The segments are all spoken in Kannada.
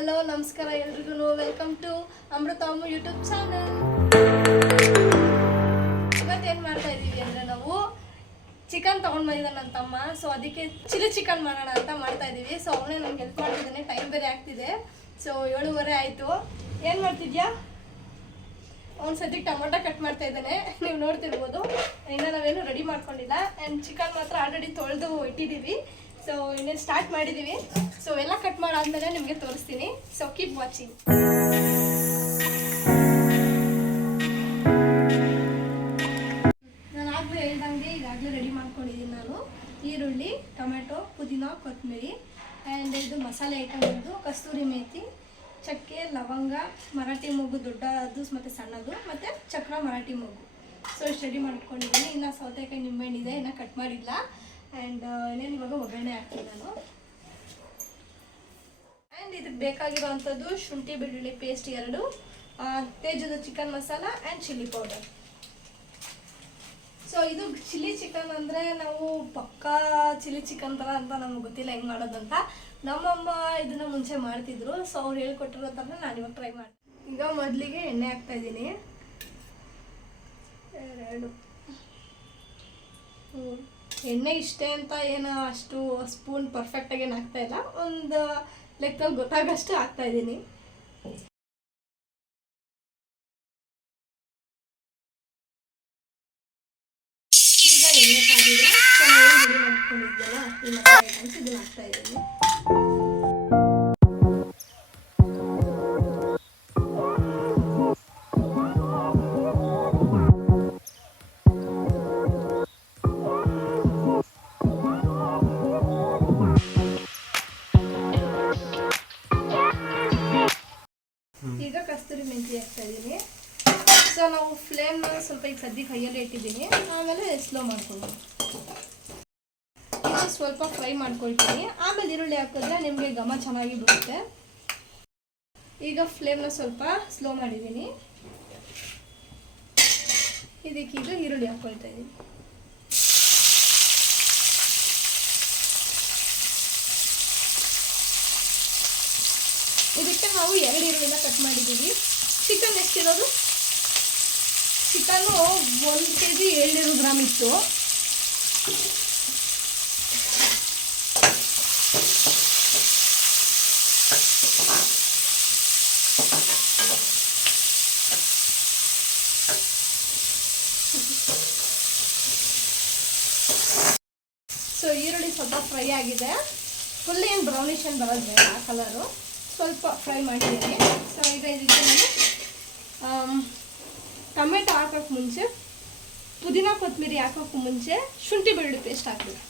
ಹಲೋ ನಮಸ್ಕಾರ ಎಲ್ರಿಗೂ ವೆಲ್ಕಮ್ ಟು ಅಮೃತಾಮು ಯೂಟ್ಯೂಬ್ ಚಾನಲ್ ಇವತ್ತೇನು ಮಾಡ್ತಾ ಇದ್ದೀವಿ ಅಂದರೆ ನಾವು ಚಿಕನ್ ತೊಗೊಂಡು ಬಂದಿದ್ದಾನೆ ನನ್ನ ತಮ್ಮ. ಸೊ ಅದಕ್ಕೆ ಚಿಲ್ಲಿ ಚಿಕನ್ ಮಾಡೋಣ ಅಂತ ಮಾಡ್ತಾ ಇದ್ದೀವಿ. ಸೊ ಅವನೇ ನಂಗೆ ಹೆಲ್ಪ್ ಮಾಡ್ತಿದ್ದಾನೆ. ಟೈಮ್ ಬೇರೆ ಆಗ್ತಿದೆ. ಸೊ ಏಳುವರೆ ಆಯಿತು. ಏನು ಮಾಡ್ತಿದ್ಯಾ? ಅವ್ನು ಸದ್ಯಕ್ಕೆ ಟೊಮೊಟೊ ಕಟ್ ಮಾಡ್ತಾ ಇದ್ದಾನೆ. ನೀವು ನೋಡ್ತಿರ್ಬೋದು. ಇನ್ನೂ ನಾವೇನು ರೆಡಿ ಮಾಡ್ಕೊಂಡಿಲ್ಲ. ಆ್ಯಂಡ್ ಚಿಕನ್ ಮಾತ್ರ ಆಲ್ರೆಡಿ ತೊಳೆದು ಇಟ್ಟಿದ್ದೀವಿ. ಸೊ ಇನ್ನೇನು ಸ್ಟಾರ್ಟ್ ಮಾಡಿದ್ದೀವಿ ಸೊ ಎಲ್ಲ ಕಟ್ ಮಾಡಾದ್ಮೇಲೆ ನಿಮಗೆ ತೋರಿಸ್ತೀನಿ. ಸೊ ಕೀಪ್ ವಾಚಿಂಗ್ ನಾನು ಆಗಲೇ ಹೇಳ್ದಂಗೆ ಈಗಾಗಲೇ ರೆಡಿ ಮಾಡ್ಕೊಂಡಿದ್ದೀನಿ ನಾನು. ಈರುಳ್ಳಿ ಟೊಮೆಟೊ ಪುದೀನ ಕೊತ್ತಂಬರಿ ಆ್ಯಂಡ್ ಇದು ಮಸಾಲೆ ಐಟಮ್ ಇದು ಕಸ್ತೂರಿ ಮೇಥಿ ಚಕ್ಕೆ, ಲವಂಗ, ಮರಾಠಿ ಮೂಗು ದೊಡ್ಡದು ಮತ್ತು ಸಣ್ಣದು, ಮತ್ತು ಚಕ್ರ ಮರಾಠಿ ಮೂಗು. ಸೊ ಇಷ್ಟು ರೆಡಿ ಮಾಡ್ಕೊಂಡಿದ್ದೀನಿ. ಇನ್ನು ಸೌತೆಕಾಯಿ ನಿಂಬೆಹಣ್ಣಿದೆ, ಇನ್ನೂ ಕಟ್ ಮಾಡಿಲ್ಲ. ಆ್ಯಂಡ್ ಇನ್ನೇನು ಇವಾಗ ಒಗ್ಗರಣೆ ಹಾಕ್ತೀನಿ ನಾನು. ಆ್ಯಂಡ್ ಇದಕ್ಕೆ ಬೇಕಾಗಿರುವಂಥದ್ದು ಶುಂಠಿ, ಬೆಳ್ಳುಳ್ಳಿ ಪೇಸ್ಟ್ ಎರಡು ತೇಜದ chicken masala and chilli powder so ಇದು ಚಿಲ್ಲಿ ಚಿಕನ್ ಅಂದರೆ ನಾವು ಪಕ್ಕಾ ಚಿಲ್ಲಿ ಚಿಕನ್ ಥರ ಅಂತ ನಮ್ಗೆ ಗೊತ್ತಿಲ್ಲ ಹೆಂಗೆ ಮಾಡೋದಂತ ನಮ್ಮಮ್ಮ ಇದನ್ನು ಮುಂಚೆ ಮಾಡ್ತಿದ್ರು. ಸೊ ಅವ್ರು ಹೇಳ್ಕೊಟ್ಟಿರೋ ಥರ ನಾನು ಇವಾಗ ಟ್ರೈ ಮಾಡಿ ಈಗ ಮೊದಲಿಗೆ ಎಣ್ಣೆ ಹಾಕ್ತಾ ಇದ್ದೀನಿ. ಎರಡು, ಮೂರು. ಎಣ್ಣೆ ಇಷ್ಟೇ ಅಂತ ಏನು ಅಷ್ಟು ಸ್ಪೂನ್ ಪರ್ಫೆಕ್ಟಾಗಿ ಏನು ಇಲ್ಲ. ಒಂದು ಲೆಕ್ಕದಲ್ಲಿ ಗೊತ್ತಾಗಷ್ಟು ಹಾಕ್ತಾ ಇದ್ದೀನಿ. ಈಗ ಎಣ್ಣೆ ಕಾದಿದೆ. ಚೆನ್ನಾಗಿ ಮಾಡ್ಕೊಂಡಿದ್ದೆಲ್ಲ ಇದ್ದೀನಿ ಮಸಾಲೆ ಹಾಕ್ತಾ ಕಸ್ತೂರಿ ಮೆಂತಿ ಹಾಕ್ತಾ ಇದ್ದೀನಿ. ಸೊ ನಾವು ಫ್ಲೇಮ್ನ ಸ್ವಲ್ಪ ಈಗ ಸದ್ಯಕ್ಕೆ ಹೈಯಲ್ಲಿ ಇಟ್ಟಿದ್ದೀನಿ. ಆಮೇಲೆ ಸ್ಲೋ ಮಾಡ್ಕೊಳ್ಳೋಣ. ಇದು ಸ್ವಲ್ಪ ಫ್ರೈ ಮಾಡ್ಕೊಳ್ತೀನಿ. ಆಮೇಲೆ ಈರುಳ್ಳಿ ಹಾಕಿದ್ರೆ ನಿಮಗೆ ಘಮ ಚೆನ್ನಾಗಿ ಬರುತ್ತೆ. ಈಗ ಫ್ಲೇಮ್ನ ಸ್ವಲ್ಪ ಸ್ಲೋ ಮಾಡಿದ್ದೀನಿ. ಇದಕ್ಕೀಗ ಈರುಳ್ಳಿ ಹಾಕ್ಕೊಳ್ತಾ ಇದ್ದೀನಿ. ಇದಕ್ಕೆ ನಾವು ಎರಡು ಈರುಳ್ಳಿನ ಕಟ್ ಮಾಡಿದ್ದೀವಿ. ಚಿಕನ್ ಎಷ್ಟಿರೋದು ಚಿಕನ್ನು ಒಂದು ಕೆ ಜಿ ಏಳ್ನೂರು ಗ್ರಾಮ್ ಇತ್ತು. ಸೊ ಈರುಳ್ಳಿ ಸ್ವಲ್ಪ ಫ್ರೈ ಆಗಿದೆ. ಫುಲ್ ಏನು ಬ್ರೌನಿಷ್ ಏನು ಬರೋದು ಬೇಡ ಆ ಕಲರು ಸ್ವಲ್ಪ ಫ್ರೈ ಮಾಡಿದ್ದೀನಿ ಸೊ ಈಗ ಇದಕ್ಕೆ ನಾನು ಟೊಮೆಟೊ ಹಾಕೋಕ್ಕೆ ಮುಂಚೆ ಪುದೀನ ಕೊತ್ತಂಬರಿ ಹಾಕೋಕ್ಕೆ ಮುಂಚೆ ಶುಂಠಿ ಬೆಳ್ಳುಳ್ಳಿ ಪೇಸ್ಟ್ ಹಾಕ್ತೀನಿ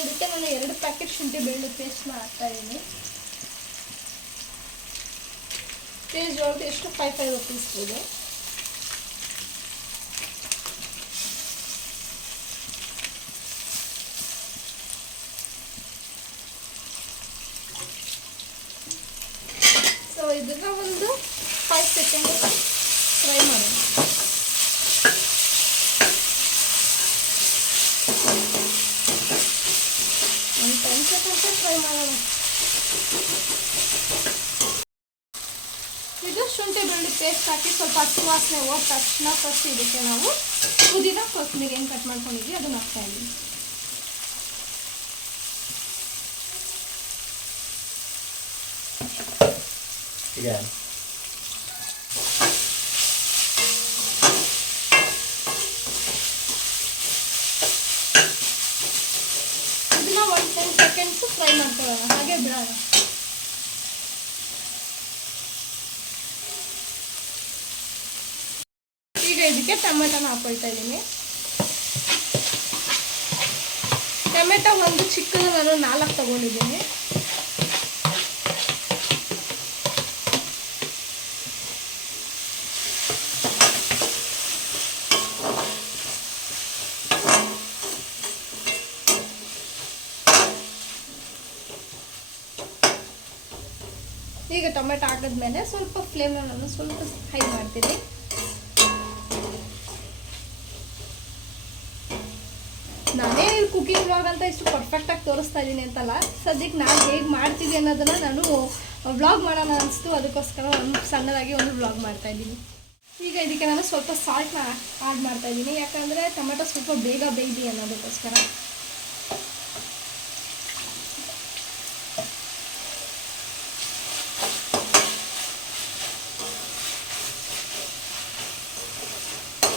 ಇದಕ್ಕೆ ನಾನು ಎರಡು ಪ್ಯಾಕೆಟ್ ಶುಂಠಿ ಬೆಳ್ಳುಳ್ಳಿ ಪೇಸ್ಟ್ನ ಹಾಕ್ತಾ ಇದ್ದೀನಿ ಪೇಸ್ಟ್ ಜೊತೆ ಎಷ್ಟು ಫೈವ್ ಫೈವ್ ರುಪೀಸ್ ಇದೆ ಇದು ಶುಂಠಿ ಬೆಳ್ಳುಳ್ಳಿ ಪೇಸ್ಟ್ ಹಾಕಿ ಸ್ವಲ್ಪ ಹಸಿ ವಾಸನೆ ಹೋದ ತಕ್ಷಣ ಫಸ್ಟ್ ಇದಕ್ಕೆ ನಾವು ಪುದೀನ ಕೊತ್ತಂಬರಿ ಏನು ಕಟ್ ಮಾಡ್ಕೊಂಡಿದ್ವಿ ಅದನ್ನ ಹಾಕ್ತಾ ಇದ್ದೀವಿ ಇದನ್ನ ಒಂದು ಟೆನ್ ಸೆಕೆಂಡ್ಸ್ ಫ್ರೈ ಮಾಡ್ಕೊಳ್ಳೋಣ. ಹಾಗೆ ಬಿಡೋಣ. ಈಗ ಇದಕ್ಕೆ ಟೊಮೆಟೊನ ಹಾಕೊಳ್ತಾ ಇದ್ದೀನಿ. ಟೊಮೆಟೊ ಒಂದು ಚಿಕ್ಕದ ನಾನು ನಾಲ್ಕು ತಗೊಂಡಿದ್ದೀನಿ. ಈಗ ಟೊಮೆಟೊ ಹಾಕಿದ್ಮೇಲೆ ಸ್ವಲ್ಪ ಫ್ಲೇಮ್ನ ನಾನು ಸ್ವಲ್ಪ ಹೈ ಮಾಡ್ತೀನಿ ನಾನೇ ಕುಕಿಂಗ್ ವ್ಲಾಗ್ ಅಂತ ಇಷ್ಟು ಪರ್ಫೆಕ್ಟಾಗಿ ತೋರಿಸ್ತಾ ಇದ್ದೀನಿ ಅಂತಲ್ಲ. ಸದ್ಯಕ್ಕೆ ನಾನು ಹೇಗೆ ಮಾಡ್ತಿದ್ದೆ ಅನ್ನೋದನ್ನು ನಾನು ವ್ಲಾಗ್ ಮಾಡೋಣ ಅನಿಸ್ತು. ಅದಕ್ಕೋಸ್ಕರ ಒಂದು ಸಣ್ಣದಾಗಿ ಒಂದು ವ್ಲಾಗ್ ಮಾಡ್ತಾ ಇದ್ದೀನಿ ಈಗ ಇದಕ್ಕೆ ನಾನು ಸ್ವಲ್ಪ ಸಾಲ್ಟ್ನ ಆ್ಯಡ್ ಮಾಡ್ತಾ ಇದ್ದೀನಿ ಯಾಕಂದರೆ ಟೊಮೆಟೊ ಸ್ವಲ್ಪ ಬೇಗ ಬೇಯಲಿ ಅನ್ನೋದಕ್ಕೋಸ್ಕರ.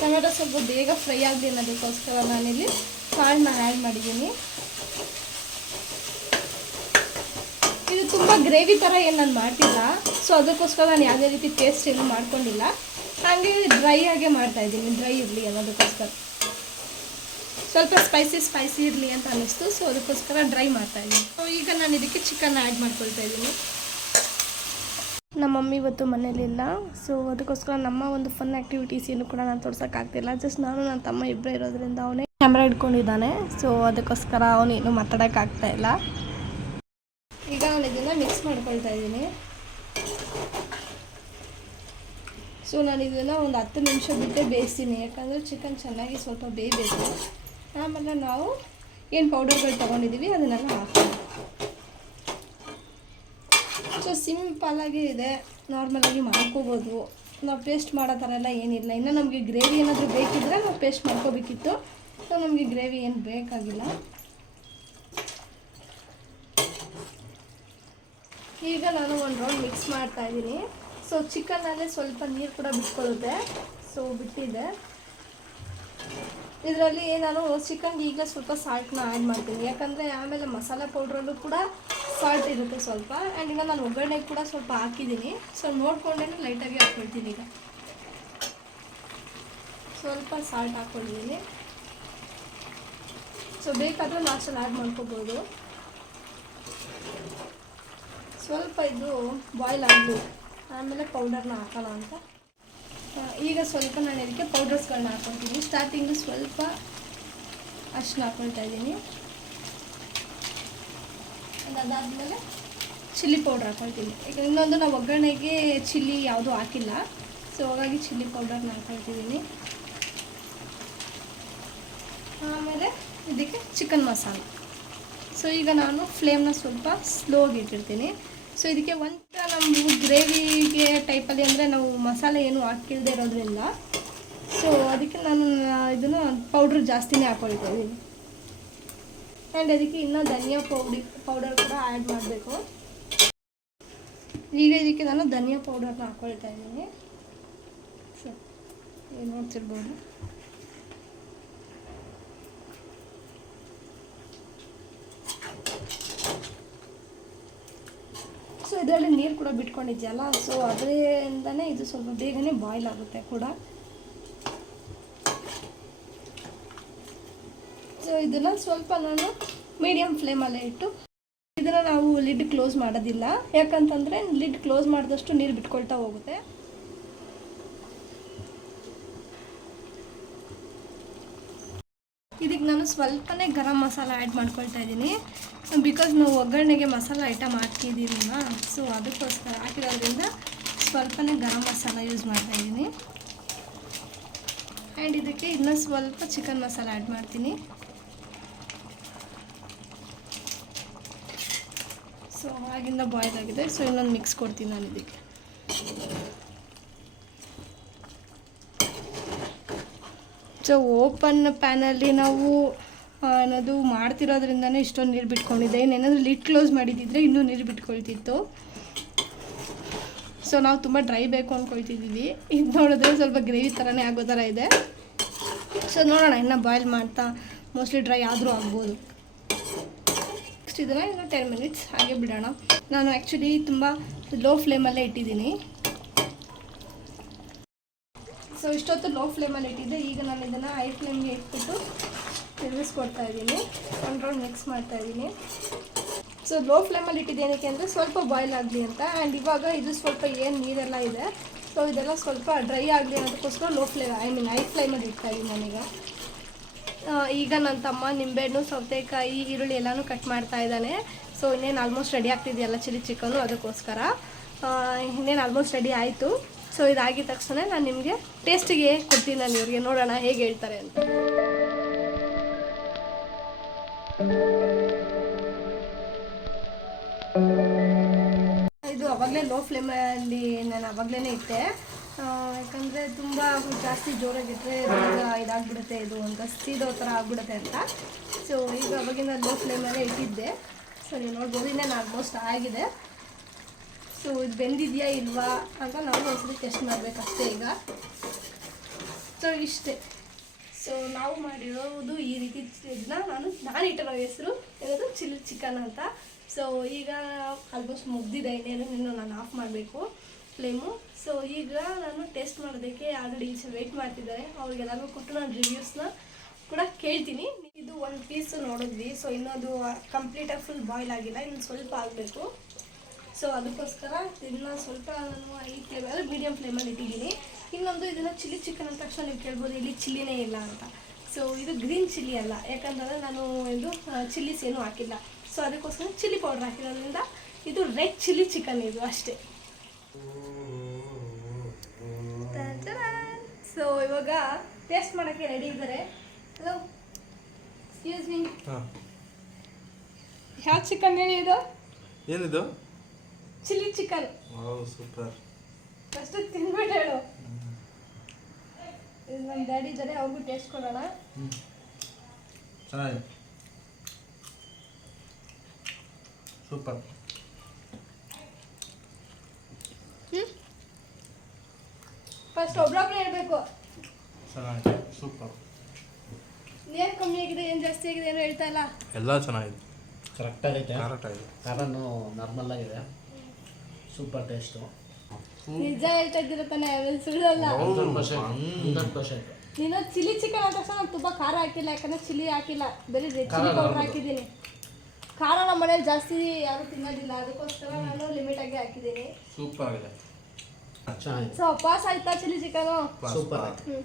ಟೊಮೆಟೊ ಸ್ವಲ್ಪ ಬೇಗ ಫ್ರೈ ಆಗಲಿ ಅನ್ನೋದಕ್ಕೋಸ್ಕರ ನಾನಿಲ್ಲಿ ಸಾಲ್ಟ್ನ ಆ್ಯಡ್ ಮಾಡಿದ್ದೀನಿ. ಇದು ತುಂಬ ಗ್ರೇವಿ ಥರ ಏನು ನಾನು ಮಾಡ್ತಿಲ್ಲ. ಸೊ ಅದಕ್ಕೋಸ್ಕರ ನಾನು ಯಾವುದೇ ರೀತಿ ಟೇಸ್ಟ್ ಏನು ಮಾಡ್ಕೊಂಡಿಲ್ಲ. ಹಾಗೆ ಡ್ರೈ ಆಗೇ ಮಾಡ್ತಾ ಇದ್ದೀನಿ. ಡ್ರೈ ಇರಲಿ ಅನ್ನೋದಕ್ಕೋಸ್ಕರ. ಸ್ವಲ್ಪ ಸ್ಪೈಸಿ ಸ್ಪೈಸಿ ಇರಲಿ ಅಂತ ಅನ್ನಿಸ್ತು. ಸೊ ಅದಕ್ಕೋಸ್ಕರ ಡ್ರೈ ಮಾಡ್ತಾ ಇದ್ದೀನಿ. ಸೊ ಈಗ ನಾನು ಇದಕ್ಕೆ ಚಿಕನ್ ಆ್ಯಡ್ ಮಾಡ್ಕೊಳ್ತಾ ಇದ್ದೀನಿ. ನಮ್ಮ ಮಮ್ಮಿ ಇವತ್ತು ಮನೇಲಿಲ್ಲ. ಸೊ ಅದಕ್ಕೋಸ್ಕರ ನಮ್ಮ ಒಂದು ಫನ್ ಆ್ಯಕ್ಟಿವಿಟೀಸ್ ಏನು ಕೂಡ ನಾನು ತೋರ್ಸೋಕ್ಕಾಗ್ತಿಲ್ಲ ಜಸ್ಟ್ ನಾನು ನನ್ನ ತಮ್ಮ ಇಬ್ಬರೇ ಇರೋದ್ರಿಂದ ಅವನೇ ಕ್ಯಾಮ್ರಾ ಇಟ್ಕೊಂಡಿದ್ದಾನೆ ಸೊ ಅದಕ್ಕೋಸ್ಕರ ಅವನೇನು ಮಾತಾಡೋಕ್ಕಾಗ್ತಾ ಇಲ್ಲ. ಈಗ ನಾನು ಇದನ್ನು ಮಿಕ್ಸ್ ಮಾಡ್ಕೊಳ್ತಾ ಇದ್ದೀನಿ. ಸೊ ನಾನು ಇದನ್ನು ಒಂದು ಹತ್ತು ನಿಮಿಷ ಬಿಟ್ಟೆ ಬೇಯಿಸ್ತೀನಿ. ಯಾಕಂದರೆ ಚಿಕನ್ ಚೆನ್ನಾಗಿ ಸ್ವಲ್ಪ ಬೇಯಬೇಕು. ಆಮೇಲೆ ನಾವು ಏನು ಪೌಡರ್ಗಳು ತೊಗೊಂಡಿದ್ದೀವಿ ಅದನ್ನೆಲ್ಲ ಹಾಕ್ತೀವಿ ಸೊ ಸಿಂಪಲ್ಲಾಗಿ ಇದೆ. ನಾರ್ಮಲಾಗಿ ಮಾಡ್ಕೋಬೋದು. ನಾವು ಪೇಸ್ಟ್ ಮಾಡೋ ಥರ ಎಲ್ಲ ಏನಿಲ್ಲ. ಇನ್ನು ನಮಗೆ ಗ್ರೇವಿ ಏನಾದರೂ ಬೇಕಿದ್ರೆ ನಾವು ಪೇಸ್ಟ್ ಮಾಡ್ಕೋಬೇಕಿತ್ತು. ಸೊ ನಮಗೆ ಗ್ರೇವಿ ಏನು ಬೇಕಾಗಿಲ್ಲ. ಈಗ ನಾನು ಒಂದು ರೌಂಡ್ ಮಿಕ್ಸ್ ಮಾಡ್ತಾ ಇದ್ದೀನಿ ಸೊ ಚಿಕನಲ್ಲೇ ಸ್ವಲ್ಪ ನೀರು ಕೂಡ ಬಿಟ್ಕೊಳ್ಳುತ್ತೆ. ಸೊ ಬಿಟ್ಟಿದೆ. ಇದರಲ್ಲಿ ನಾನು ಚಿಕನ್ಗೆ ಈಗ ಸ್ವಲ್ಪ ಸಾಲ್ಟ್ನ ಆ್ಯಡ್ ಮಾಡ್ತೀನಿ. ಯಾಕಂದರೆ ಆಮೇಲೆ ಮಸಾಲೆ ಪೌಡ್ರಲ್ಲೂ ಕೂಡ ಸಾಲ್ಟ್ ಇರುತ್ತೆ ಸ್ವಲ್ಪ. ಆ್ಯಂಡ್ ಈಗ ನಾನು ಒಗ್ಗರಣೆ ಕೂಡ ಸ್ವಲ್ಪ ಹಾಕಿದ್ದೀನಿ ಸೊ ನೋಡ್ಕೊಂಡೇ ಲೈಟಾಗಿ ಹಾಕ್ಕೊಳ್ತೀನಿ ಈಗ. ಸ್ವಲ್ಪ ಸಾಲ್ಟ್ ಹಾಕ್ಕೊಂಡಿದ್ದೀನಿ ಸೊ ಬೇಕಾದರೆ ಲಾಸ್ಟಲ್ಲಿ ಆ್ಯಡ್ ಮಾಡ್ಕೋಬೋದು. ಸ್ವಲ್ಪ ಇದು ಬಾಯ್ಲ್ ಆಗಲಿ ಆಮೇಲೆ ಪೌಡರ್ನ ಹಾಕೋಲ್ಲ ಅಂತ. ಈಗ ಸ್ವಲ್ಪ ನಾನು ಇದಕ್ಕೆ ಪೌಡರ್ಸ್ಗಳನ್ನ ಹಾಕೊತೀನಿ ಸ್ಟಾರ್ಟಿಂಗು ಸ್ವಲ್ಪ ಅಷ್ಟನ್ನ ಹಾಕೊಳ್ತಾ ಇದ್ದೀನಿ. ಅದಾದಮೇಲೆ ಚಿಲ್ಲಿ ಪೌಡರ್ ಹಾಕೊಳ್ತೀನಿ. ಈಗ ಇನ್ನೊಂದು ನಾವು ಒಗ್ಗರಣೆಗೆ ಚಿಲ್ಲಿ ಯಾವುದೂ ಹಾಕಿಲ್ಲ. ಸೊ ಹಾಗಾಗಿ ಚಿಲ್ಲಿ ಪೌಡರ್ನ ಹಾಕ್ಕೊಳ್ತಿದ್ದೀನಿ ಆಮೇಲೆ ಇದಕ್ಕೆ ಚಿಕನ್ ಮಸಾಲ ಸೊ ಈಗ ನಾನು ಫ್ಲೇಮ್ನ ಸ್ವಲ್ಪ ಸ್ಲೋಗಿ ಇಟ್ಟಿರ್ತೀನಿ. ಸೊ ಇದಕ್ಕೆ ಒಂದು ನಮ್ಮದು ಗ್ರೇವಿಗೆ ಟೈಪಲ್ಲಿ ಅಂದರೆ ನಾವು ಮಸಾಲೆ ಏನು ಹಾಕಿಲ್ಲದೆ ಇರೋದ್ರಿಂದ. ಸೊ ಅದಕ್ಕೆ ನಾನು ಇದನ್ನು ಪೌಡ್ರ್ ಜಾಸ್ತಿನೇ ಹಾಕೊಳ್ತಾ ಇದ್ದೀನಿ ಆ್ಯಂಡ್ ಅದಕ್ಕೆ ಇನ್ನೂ ಧನಿಯಾ ಪೌಡಿ ಪೌಡರ್ ಕೂಡ ಆ್ಯಡ್ ಮಾಡಬೇಕು. ಈಗ ಇದಕ್ಕೆ ನಾನು ಧನಿಯಾ ಪೌಡರ್ನ ಹಾಕ್ಕೊಳ್ತಾ ಇದ್ದೀನಿ. ಸೊ ಏನು ನೋಡ್ತಿರ್ಬೋದು ಇದರಲ್ಲಿ ನೀರು ಕೂಡ ಬಿಟ್ಕೊಂಡಿದ್ಯಲ್ಲ ಸೊ ಅದರಿಂದನೇ ಇದು ಸ್ವಲ್ಪ ಬೇಗನೆ ಬಾಯ್ಲ್ ಆಗುತ್ತೆ ಕೂಡ. ಸೊ ಇದನ್ನು ಸ್ವಲ್ಪ ನಾನು ಮೀಡಿಯಮ್ ಫ್ಲೇಮಲ್ಲೇ ಇಟ್ಟು, ಇದನ್ನು ನಾವು ಲಿಡ್ ಕ್ಲೋಸ್ ಮಾಡೋದಿಲ್ಲ. ಯಾಕಂತಂದರೆ ಲಿಡ್ ಕ್ಲೋಸ್ ಮಾಡಿದಷ್ಟು ನೀರು ಬಿಟ್ಕೊಳ್ತಾ ಹೋಗುತ್ತೆ. ಇದಕ್ಕೆ ನಾನು ಸ್ವಲ್ಪನೇ ಗರಂ ಮಸಾಲ ಆ್ಯಡ್ ಮಾಡ್ಕೊಳ್ತಾ ಇದ್ದೀನಿ. ಬಿಕಾಸ್ ನಾವು ಒಗ್ಗರಣೆಗೆ ಮಸಾಲ ಐಟಮ್ ಹಾಕಿದ್ದೀರಲ್ವ ಸೊ ಅದಕ್ಕೋಸ್ಕರ ಹಾಕಿರೋದ್ರಿಂದ ಸ್ವಲ್ಪನೇ ಗರಂ ಮಸಾಲ ಯೂಸ್ ಮಾಡ್ತಾ ಇದ್ದೀನಿ. ಆ್ಯಂಡ್ ಇದಕ್ಕೆ ಇನ್ನೂ ಸ್ವಲ್ಪ ಚಿಕನ್ ಮಸಾಲ ಆ್ಯಡ್ ಮಾಡ್ತೀನಿ. ಸೊ ಆಗಿಂದ ಬಾಯ್ಲ್ ಆಗಿದೆ ಸೊ ಇನ್ನೊಂದು ಮಿಕ್ಸ್ ಕೊಡ್ತೀನಿ ನಾನು ಇದಕ್ಕೆ. ಸೊ ಓಪನ್ ಪ್ಯಾನಲ್ಲಿ ನಾವು ಅನ್ನೋದು ಮಾಡ್ತಿರೋದ್ರಿಂದನೇ ಇಷ್ಟೊಂದು ನೀರು ಬಿಟ್ಕೊಂಡಿದ್ದೆ ಇನ್ನೇನಾದರೂ ಲಿಡ್ ಕ್ಲೋಸ್ ಮಾಡಿದ್ದಿದ್ರೆ ಇನ್ನೂ ನೀರು ಬಿಟ್ಕೊಳ್ತಿತ್ತು. ಸೊ ನಾವು ತುಂಬ ಡ್ರೈ ಬೇಕು ಅಂದ್ಕೊಳ್ತಿದ್ದೀವಿ ಇದು ನೋಡಿದ್ರೆ ಸ್ವಲ್ಪ ಗ್ರೇವಿ ಥರನೇ ಆಗೋ ಥರ ಇದೆ. ಸೊ ನೋಡೋಣ, ಇನ್ನು ಬಾಯ್ಲ್ ಮಾಡ್ತಾ ಮೋಸ್ಟ್ಲಿ ಡ್ರೈ ಆದರೂ ಆಗ್ಬೋದು. ನೆಕ್ಸ್ಟ್ ಇದನ್ನು ಇನ್ನೂ ಟೆನ್ ಮಿನಿಟ್ಸ್ ಹಾಗೆ ಬಿಡೋಣ. ನಾನು ಆ್ಯಕ್ಚುಲಿ ತುಂಬ ಲೋ ಫ್ಲೇಮಲ್ಲೇ ಇಟ್ಟಿದ್ದೀನಿ. ಸೊ ಇಷ್ಟೊತ್ತು ಲೋ ಫ್ಲೇಮಲ್ಲಿ ಇಟ್ಟಿದ್ದೆ. ಈಗ ನಾನು ಇದನ್ನು ಹೈ ಫ್ಲೇಮ್ಗೆ ಇಟ್ಬಿಟ್ಟು ತಿರುಗಿಸ್ಕೊಡ್ತಾ ಇದ್ದೀನಿ. ಒಂದು ರೌಂಡ್ ಮಿಕ್ಸ್ ಮಾಡ್ತಾ ಇದ್ದೀನಿ. ಸೊ ಲೋ ಫ್ಲೇಮಲ್ಲಿ ಇಟ್ಟಿದ್ದೇನಕ್ಕೆ ಅಂದರೆ ಸ್ವಲ್ಪ ಬಾಯ್ಲ್ ಆಗಲಿ ಅಂತ. ಆ್ಯಂಡ್ ಇವಾಗ ಇದು ಸ್ವಲ್ಪ ಏನು ನೀರೆಲ್ಲ ಇದೆ. ಸೊ ಇದೆಲ್ಲ ಸ್ವಲ್ಪ ಡ್ರೈ ಆಗಲಿ ಅನ್ನೋದಕ್ಕೋಸ್ಕರ low flame I mean high ಫ್ಲೇಮಲ್ಲಿ ಇಡ್ತಾ ಇದ್ದೀನಿ ನಾನೀಗ. ಈಗ ನನ್ನ ತಮ್ಮ ನಿಂಬೆಹಣ್ಣು, ಸೌತೆಕಾಯಿ, ಈರುಳ್ಳಿ ಎಲ್ಲನೂ ಕಟ್ ಮಾಡ್ತಾ ಇದ್ದಾನೆ. ಸೊ ಇನ್ನೇನು ಆಲ್ಮೋಸ್ಟ್ ರೆಡಿ ಆಗ್ತಿದೆಯಲ್ಲ ಚಿಲ್ಲಿ ಚಿಕನು ಅದಕ್ಕೋಸ್ಕರ. ಇನ್ನೇನು ಆಲ್ಮೋಸ್ಟ್ ರೆಡಿ ಆಯಿತು. ಸೊ ಇದಾಗಿದ ತಕ್ಷಣ ನಾನು ನಿಮಗೆ ಟೇಸ್ಟಿಗೆ ಕೊಡ್ತೀನಿ. ನಾನು ಇವ್ರಿಗೆ ನೋಡೋಣ ಹೇಗೆ ಹೇಳ್ತಾರೆ ಅಂತ. ಇದು ಅವಾಗಲೇ ಲೋ ಫ್ಲೇಮಲ್ಲಿ ನಾನು ಅವಾಗಲೇ ಇಟ್ಟೆ. ಯಾಕಂದರೆ ತುಂಬ ಜಾಸ್ತಿ ಜೋರಾಗಿಟ್ಟರೆ ಇದಾಗ್ಬಿಡುತ್ತೆ ಇದು ಅಂತ ಸೀದೋ ಥರ ಆಗ್ಬಿಡುತ್ತೆ ಅಂತ. ಸೊ ಈಗ ಅವಾಗಿಂದ ಲೋ ಫ್ಲೇಮಲ್ಲೇ ಇಟ್ಟಿದ್ದೆ. ಸೊ ನೀವು ನೋಡ್ಬೋದು, ಇನ್ನೇನು ಆಲ್ಮೋಸ್ಟ್ ಆಗಿದೆ. ಸೊ ಇದು ಬೆಂದಿದೆಯಾ ಇಲ್ವಾ ಅಂತ ನಾವು ಒಂದ್ಸರಿ ಟೆಸ್ಟ್ ಮಾಡಬೇಕಷ್ಟೇ ಈಗ. ಸೊ ಇಷ್ಟೇ. ಸೊ ನಾವು ಮಾಡಿರೋದು ಈ ರೀತಿ ಇದನ್ನ ನಾನು ನಾನು ಇಟ್ಟಿರೋ ಹೆಸರು ಏನದು ಚಿಲ್ಲಿ ಚಿಕನ್ ಅಂತ. ಸೊ ಈಗ ಆಲ್ಮೋಸ್ಟ್ ಮುಗ್ದಿದೆ, ಇನ್ನೇನು ಇನ್ನು ನಾನು ಆಫ್ ಮಾಡಬೇಕು. ಫ್ಲೇಮು ಸೊ ಈಗ ನಾನು ಟೇಸ್ಟ್ ಮಾಡೋದಕ್ಕೆ ಆಲ್ರೆಡಿ ಈಚೆ ವೆಯ್ಟ್ ಮಾಡ್ತಿದ್ದಾರೆ. ಅವ್ರಿಗೆಲ್ಲರಿಗೂ ಕೊಟ್ಟು ನಾನು ರಿವ್ಯೂಸ್ನ ಕೂಡ ಕೇಳ್ತೀನಿ. ಇದು ಒಂದು ಪೀಸ್ ನೋಡಿದ್ವಿ. ಸೊ ಇನ್ನೊಂದು ಕಂಪ್ಲೀಟಾಗಿ ಫುಲ್ ಬಾಯ್ಲ್ ಆಗಿಲ್ಲ, ಇನ್ನು ಸ್ವಲ್ಪ ಆಗಬೇಕು. ಸೊ ಅದಕ್ಕೋಸ್ಕರ ಇದನ್ನ ಸ್ವಲ್ಪ ನಾನು ಐ ಅಂದರೆ ಮೀಡಿಯಂ ಫ್ಲೇಮಲ್ಲಿ ಇಟ್ಟಿದ್ದೀನಿ. ಇನ್ನೊಂದು ಇದನ್ನು ಚಿಲ್ಲಿ ಚಿಕನ್ ಅಂತ ತಕ್ಷಣ ನೀವು ಕೇಳ್ಬೋದು ಇಲ್ಲಿ ಚಿಲ್ಲಿನೇ ಇಲ್ಲ ಅಂತ. ಸೊ ಇದು ಗ್ರೀನ್ ಚಿಲ್ಲಿ ಅಲ್ಲ. ಯಾಕಂತಂದರೆ ನಾನು ಇದು ಚಿಲ್ಲಿಸ್ ಏನೂ ಹಾಕಿಲ್ಲ. ಸೊ ಅದಕ್ಕೋಸ್ಕರ ಚಿಲ್ಲಿ ಪೌಡ್ರ್ ಹಾಕಿರೋದ್ರಿಂದ ಇದು ರೆಡ್ ಚಿಲ್ಲಿ ಚಿಕನ್ ಇದು ಅಷ್ಟೇ. ಸೊ ಇವಾಗ ಟೇಸ್ಟ್ ಮಾಡೋಕ್ಕೆ ರೆಡಿ ಇದ್ದಾರೆ. ಹಲೋ ಎಕ್ಸ್ಕ್ಯೂಸ್ ಮೀ ಯಾವ ಚಿಕನ್ ಹೇಳಿ ಇದು? ಏನಿದು? Chilli chicken. Wow super. First ತಿನ್ಬಿಟ್ಟು ಹೇಳು. ಇದು ನಮ್ಮ ಡ್ಯಾಡಿ ಇದ್ದಾರೆ ಅವ್ರಿಗೂ ಟೇಸ್ಟ್ ಕೊಡೋಣ. ಚೆನ್ನಾಗಿದೆ. ಸೂಪರ್. ಫಸ್ಟ್ ಒಬ್ರೊಬ್ರು ಹೇಳ್ಬೇಕು. ಚೆನ್ನಾಗಿದೆ ಸೂಪರ್. ಏನು ಕಮ್ಮಿ ಆಗಿದೆ ಏನು ಜಾಸ್ತಿ ಆಗಿದೆ ಏನು ಹೇಳ್ತಾ ಇಲ್ಲ. ಎಲ್ಲ ಚೆನ್ನಾಗಿದೆ. ಕರೆಕ್ಟಾಗೈತೆ ಕರೆಕ್ಟಾಗಿದೆ ಆಗಿದೆ. ಖಾರನೂ ನಾರ್ಮಲ್ ಆಗಿದೆ. Super taste. ನಿಜ ಹೇಳ್ತಾ ಇದ್ದೀರ ತಾನೆ ಆಮೇಲೆ ಸುಳ್ಳಲ್ಲ. ಹಂಡ್ರೆಡ್ ಪರ್ಸೆಂಟ್ ಹಂಡ್ರೆಡ್ ಪರ್ಸೆಂಟ್ ನೀನು ಚಿಲ್ಲಿ ಚಿಕನ್ ಅಂತ ತಕ್ಷಣ ನಾನು ತುಂಬ ಖಾರ ಹಾಕಿಲ್ಲ ಯಾಕಂದ್ರೆ ಚಿಲ್ಲಿ ಹಾಕಿಲ್ಲ. ಬರೀ ರೆಡ್ ಚಿಲ್ಲಿ ಪೌಡರ್. ಹಾಕಿದ್ದೀನಿ. ಖಾರ ನಮ್ಮ ಮನೇಲಿ ಜಾಸ್ತಿ ಯಾರು ತಿನ್ನೋದಿಲ್ಲ ಅದಕ್ಕೋಸ್ಕರ ನಾನು ಲಿಮಿಟ್ ಆಗಿ ಹಾಕಿದ್ದೀನಿ. ಸೂಪರ್ ಆಗಿದೆ. ಚೆನ್ನಾಗಿದೆ. ಸೊ ಪಾಸ್ ಆಯ್ತಾ ಚಿಲ್ಲಿ ಚಿಕನು? ಸೂಪರ್ ಆಯ್ತು.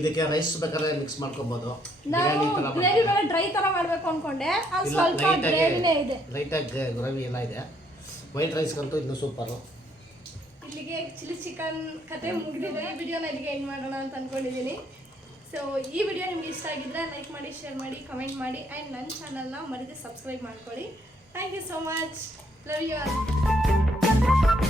ಇದಕ್ಕೆ ರೈಸ್ ಬೇಕಾದ್ರೆ ಮಿಕ್ಸ್ ಮಾಡ್ಕೊಬೋದು. ನಾನು ಗ್ರೇವಿ ಬೇರೆ ಡ್ರೈ ತರ ಮಾಡ್ಬೇಕು ಅನ್ಕೊಂಡೆ ಅದು ಸ್ವಲ್ಪ ಗ್ರೇವಿನೇ ಇದೆ. ಲೈಟಾಗಿ ಗ್ರೇವಿ ಎಲ್ಲ ಇದೆ. ವೈಟ್ ರೈಸ್ಗಂತೂ ಇನ್ನೂ ಸೂಪರು. ಇಲ್ಲಿಗೆ ಚಿಲ್ಲಿ ಚಿಕನ್ ಕತೆ ಮುಗಿದಿದೆ. ವಿಡಿಯೋನ ಇಲ್ಲಿಗೆ ಎಂಡ್ ಮಾಡೋಣ ಅಂತ ಅಂದ್ಕೊಂಡಿದ್ದೀನಿ ಸೊ ಈ ವಿಡಿಯೋ ನಿಮ್ಗೆ ಇಷ್ಟ ಆಗಿದ್ರೆ ಲೈಕ್ ಮಾಡಿ ಶೇರ್ ಮಾಡಿ ಕಮೆಂಟ್ ಮಾಡಿ ಆ್ಯಂಡ್ ನನ್ನ ಚಾನಲ್ನ ಮರಿದೆ ಸಬ್ಸ್ಕ್ರೈಬ್ ಮಾಡ್ಕೊಳ್ಳಿ. Thank you so much love you all